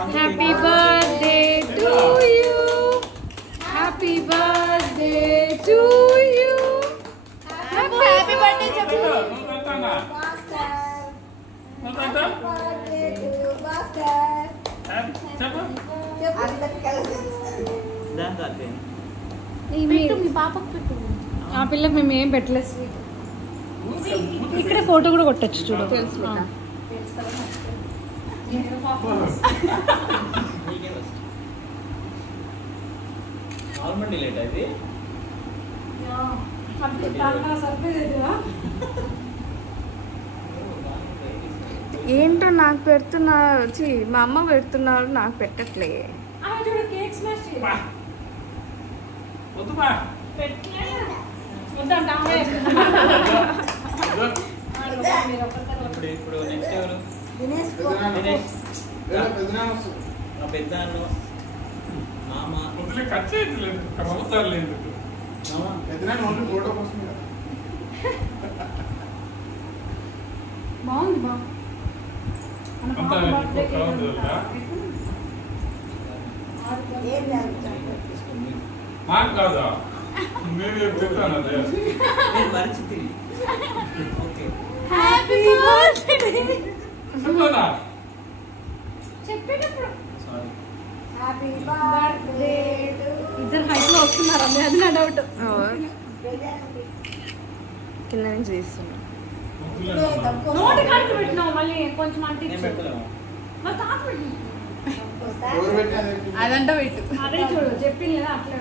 Happy birthday to you, happy birthday to you, happy birthday చెప్పు. ఆ పిల్లకి మేము ఏం పెట్టలేదు స్వీట్. ఇక్కడ ఫోటో కూడా కొట్టచ్చు చూడు. ఏంటో నాకు పెడుతున్నారు, మా అమ్మ పెడుతున్నారు, నాకు పెట్టట్లే. బాగుంది కాదా నేను చెప్తాను అదే ఇద్దరు హైట్ లో వస్తున్నారు అదే, అది నా డౌట్. కింద నుంచి తీస్తున్నా. నోటి కాడికి పెట్టినావు మళ్ళీ కొంచెం అంటే అదంట పెట్టు. అదే చూడు చెప్పింది లేదా అట్లే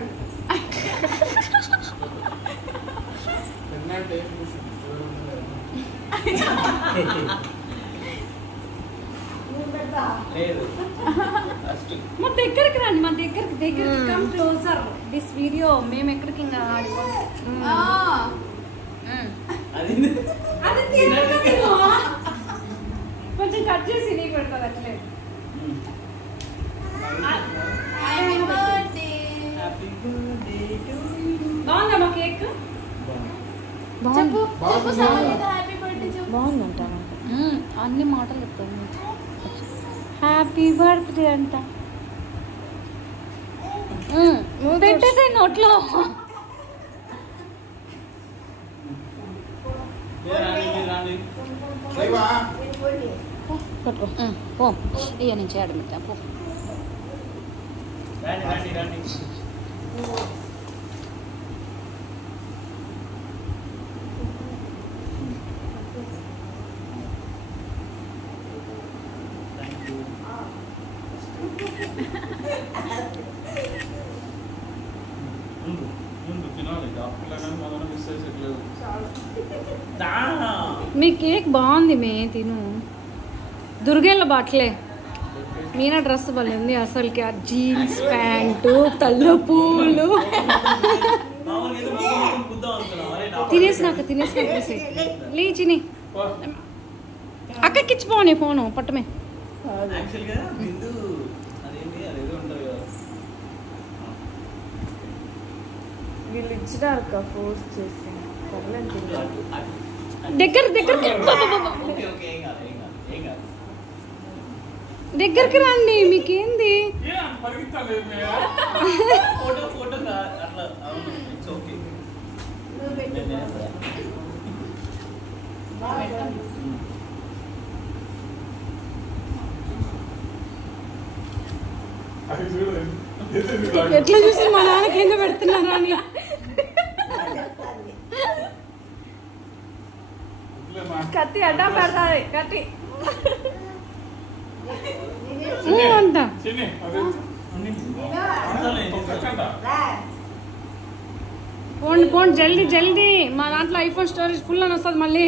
మా దగ్గరికి రండి, మా దగ్గరికి కమ్ క్లోజర్ దిస్ వీడియో. మేము ఎక్కడికి ఇంకా కొంచెం కట్ చేసి నీకు పెడతారు అట్లే. బాగుందా మా కేక్? చెప్పు బాగుందంట. అన్ని మాటలు చెప్తాను. హ్యాపీ బర్త్డే అంట. పెట్టేసే నోట్లో. పో ఇక నుంచి అడుగుతా పో. మీ కేక్ బాగుంది, మే తిను. దుర్గేళ్ళ బాట్లే మీనా డ్రెస్ బాగుంది అసలుకి. ఆ జీన్స్ ప్యాంటు, తల్ల పూలు. తినేసినాక లే చిని అక్కకి ఇచ్చిపోని ఫోను పట్టమే. వీళ్ళు ఇచ్చినారు ఫోర్స్ చేసి. దగ్గరికి రండి, మీకేంది? ఎట్లా చూసి మా నాన్నకి ఏందో పెడుతున్నారా అని. కత్తి అడ్డా పెడతాది కత్తి అంట. పోండి జల్దీ మా దాంట్లో ఐఫోన్ స్టోరేజ్ ఫుల్ అని వస్తుంది మళ్ళీ.